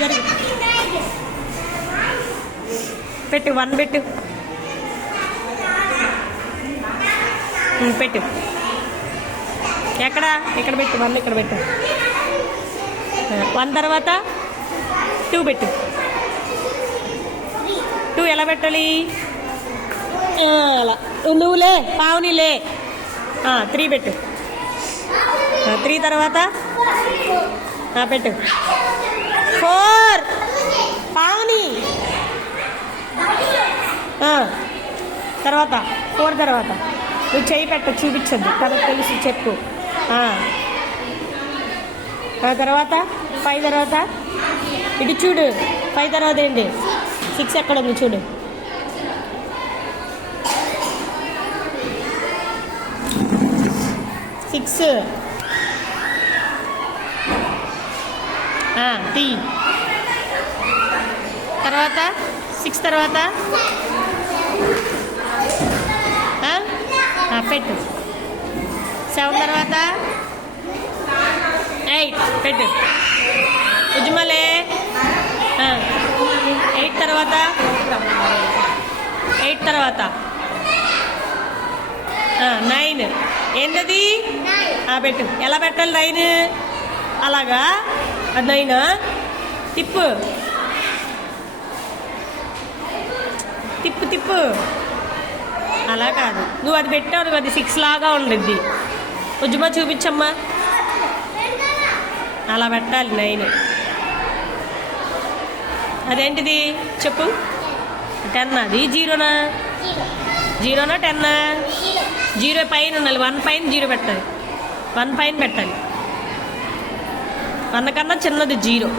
జరుగు పెట్టు 1 పెట్టు పెట్టు ఎక్కడ ఇక్కడ పెట్టు 1 ఇక్కడ పెట్టు 1 తర్వాత 2 పెట్టు 2 ఎలా పెట్టాలి అలా నువ్వులే పావునిలే 3 పెట్టు 3 తర్వాత పెట్టు 4 పావుని తర్వాత 4 తర్వాత నువ్వు చేయి పెట్టు చూపించద్దు తర్వాత తెలిసి చెప్పు తర్వాత 5 తర్వాత ఇటు చూడు 5 తర్వాత ఏంటి 6 ఎక్కడ ఉంది చూడు 6 టీ తర్వాత 6 తర్వాత పెట్టు 7 తర్వాత 8 పెట్టు ఉజ్మలే 8 తర్వాత 9 ఏంటది పెట్టు ఎలా పెట్టాలి 9 అలాగా అది 9 తిప్పు తిప్పు తిప్పు అలా కాదు నువ్వు అది పెట్టావు అది 6 లాగా ఉండిద్ది ఉజ్మా చూపించమ్మా అలా పెట్టాలి 9 అదేంటిది చెప్పు 10 అది 0నా 10 0 పైన ఉండాలి 1 పైన 0 పెట్టాలి 1 పైన పెట్టాలి 1 కన్నా చిన్నది 0